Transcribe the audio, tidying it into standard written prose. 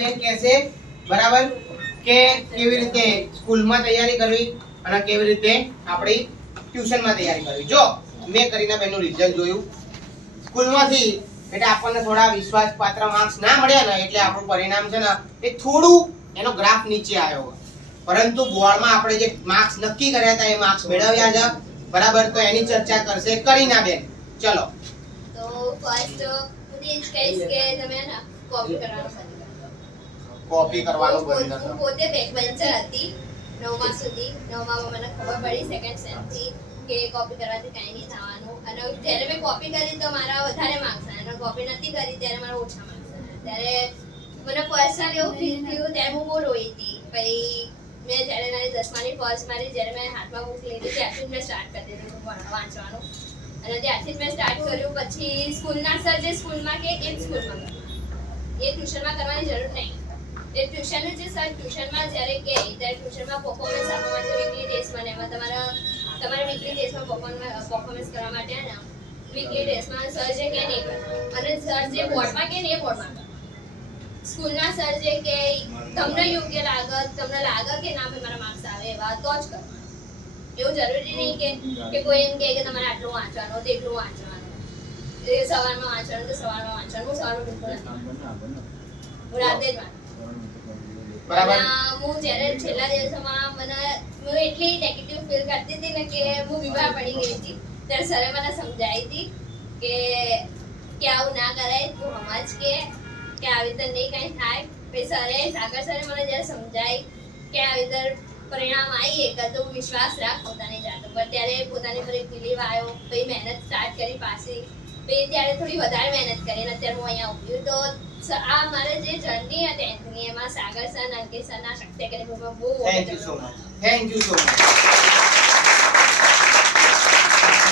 બેન કહેશે બરાબર કે કેવી રીતે સ્કૂલમાં તૈયારી કરવી અને કેવી રીતે આપણી ટ્યુશનમાં તૈયારી કરવી. જો મેં કરીના બેનનું રિઝલ્ટ જોયું સ્કૂલમાંથી, એટલે આપણને થોડા વિશ્વાસપાત્ર માર્ક્સ ના મળ્યા ને એટલે આપણું પરિણામ છે ને એ થોડું એનો ગ્રાફ નીચે આવ્યો, પરંતુ બોર્ડમાં આપણે જે માર્ક્સ નક્કી કર્યા હતા એ માર્ક્સ મેળવ્યા છે બરાબર. તો એની ચર્ચા કરશે કરીના બેન. ચલો તો ફર્સ્ટ હું એ જ કહીશ કે તમે ના કોપી કરવાનું બંધ કરો. કોપી કરવાનું બંધ હું કરો. પોતે બેક બેન્ચર હતી 9મા સુધી. 9મામાં મને ખબર પડી સેકન્ડ સેમથી કે કોપી કરવાથી કંઈ નહીં થવાનું, અને જ્યારે મેં કોપી કરી તો મારા વધારે માર્ક્સ આવ્યા, અને કોપી નથી કરી ત્યારે મારા ઓછા માર્ક્સ આવ્યા. ત્યારે મને પર્સનલ એવું ફીલ થયું, ત્યારે હું બહુ રોઈ હતી. પછી મેં જ્યારે મારી 10માની ફર્સ્ટ મારી જ્યારે મેં હાથમાં બુક લીધી ત્યારથી જ મેં સ્ટાર્ટ કરી દીધું વાંચવાનું, અને ત્યારથી જ મેં સ્ટાર્ટ કર્યું. પછી સ્કૂલના સર જે સ્કૂલમાં કે એ જ સ્કૂલમાં કરવાનું, એ ટ્યુશનમાં કરવાની જરૂર નહીં. એ ટ્યુશનનું જે સર ટ્યુશનમાં જ્યારે કહે ત્યારે ટ્યુશનમાં પરફોર્મન્સ આપવા માટે વીકલી ટેસ્ટમાં ને એમાં તમારે વીકલી ટેસ્ટમાં પરફોર્મન્સ કરવા માટે ને વીકલી ટેસ્ટમાં સર જે કહે ને એ કરવાનું, અને સર જે બોર્ડમાં કહે ને એ બોર્ડમાં કરવાનું. સ્કૂલના સર જે કહે તમને યોગ્ય તમને લાગે કે ના ભાઈ મારા માર્ક્સ આવે એવા તો જ કરવાનું. એવું જરૂરી નહીં કે કોઈ એમ કહે કે તમારે આટલું વાંચવાનું તેટલું વાંચવાનું, એ સવારમાં વાંચવાનું તો સવારમાં વાંચવાનું. હું સવારમાં બિલકુલ નથી, હું રાતે જ વાંચું. બરાબર. હું જ્યારે છેલ્લા દિવસોમાં હું એટલી નેગેટિવ ફીલ કરતી હતી ને કે હું બીમાર પડી ગઈ હતી, ત્યારે સરે મને સમજાવી હતી કે આવું ના કરાય, તું સમજ કે આવી રીતે નહીં કંઈ થાય. પછી સાગર સરે મને જ્યારે સમજાય કે આવી રીતે પરિણામ આવીએ કે તું વિશ્વાસ રાખ પોતાની જાત ઉપર, ત્યારે પોતાની પર એક બિલીવ આવ્યો. પછી મહેનત સ્ટાર્ટ કરી પાછી, પછી ત્યારે થોડી વધારે મહેનત કરી અને અત્યારે હું અહીંયા ઉભી. તો આ મારે જે જર્ની હતી 10th ની એમાં સાગર સર અંકિત સરના શક્તિ એકેડમીમાં બહુ thank you so much. Thank you so much.